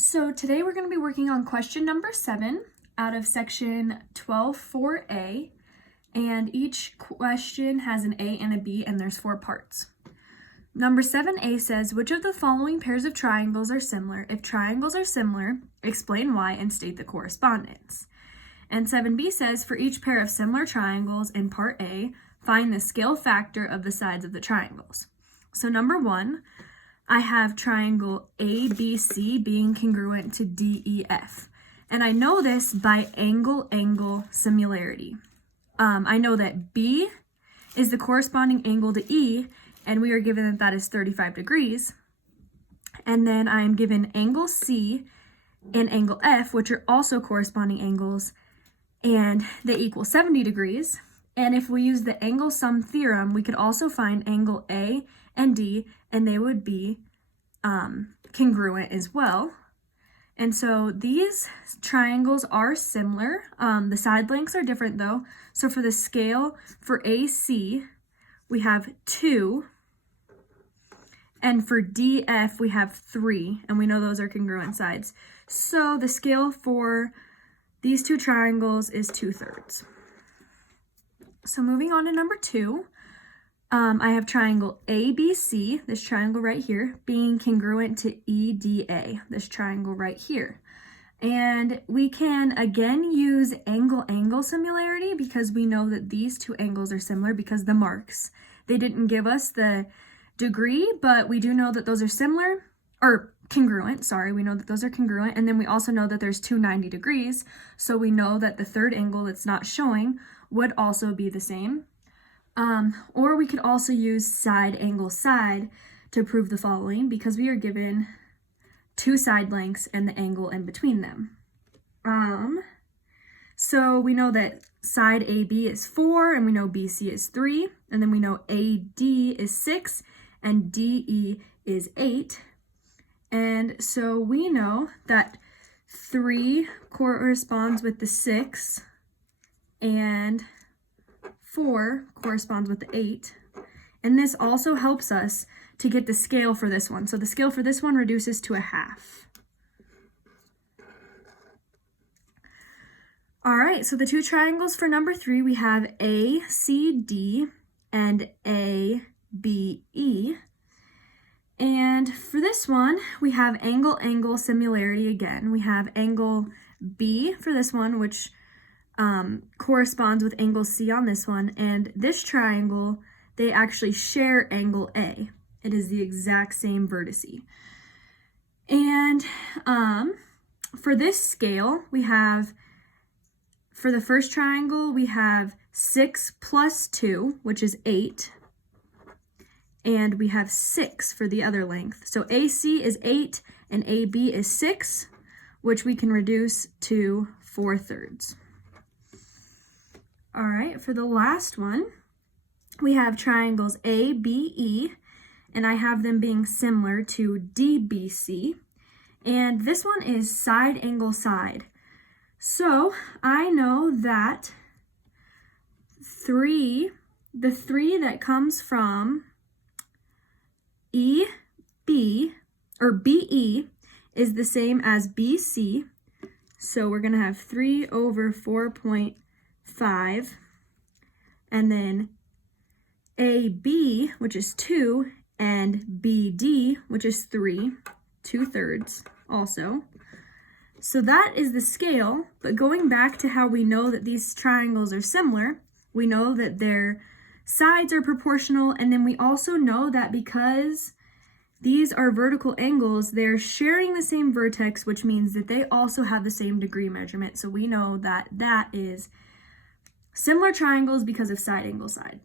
So today we're going to be working on question number 7 out of section 12.4a, and each question has an A and a B, and there's 4 parts. Number 7a says, which of the following pairs of triangles are similar? If triangles are similar, explain why and state the correspondence. And 7b says, for each pair of similar triangles in part A, find the scale factor of the sides of the triangles. So number 1, I have triangle ABC being congruent to DEF. And I know this by angle-angle similarity. I know that B is the corresponding angle to E, and we are given that that is 35 degrees. And then I am given angle C and angle F, which are also corresponding angles, and they equal 70 degrees. And if we use the angle sum theorem, we could also find angle A and D, and they would be congruent as well. And so these triangles are similar. The side lengths are different though. So for the scale for AC, we have 2, and for DF, we have 3, and we know those are congruent sides. So the scale for these 2 triangles is 2/3. So moving on to number 2, I have triangle ABC, this triangle right here, being congruent to EDA, this triangle right here. And we can again use angle-angle similarity because we know that these 2 angles are similar because the marks. They didn't give us the degree, but we do know that those are similar, or congruent, sorry, we know that those are congruent, and then we also know that there's 2 90 degrees, so we know that the third angle that's not showing would also be the same. Or we could also use side angle side to prove the following because we are given 2 side lengths and the angle in between them. So we know that side AB is 4, and we know BC is 3, and then we know AD is 6, and DE is 8. And so we know that 3 corresponds with the 6, and 4 corresponds with the 8. And this also helps us to get the scale for this one. So the scale for this one reduces to 1/2. All right, so the 2 triangles for number 3, we have ACD and ABE. And for this one, we have angle-angle similarity again. We have angle B for this one, which corresponds with angle C on this one. And this triangle, they actually share angle A. It is the exact same vertice. And for this scale, we have, for the first triangle, we have 6 plus 2, which is 8. And we have 6 for the other length. So AC is 8 and AB is 6, which we can reduce to 4/3. All right, for the last one, we have triangles ABE, and I have them being similar to DBC. And this one is side angle side. So I know that the 3 that comes from EB, or BE, is the same as BC. So we're going to have 3 over 4.5. And then AB, which is 2, and BD, which is 3, 2/3 also. So that is the scale, but going back to how we know that these triangles are similar, we know that their sides are proportional, and then we also know that because these are vertical angles, they're sharing the same vertex, which means that they also have the same degree measurement. So we know that that is similar triangles because of side angle side.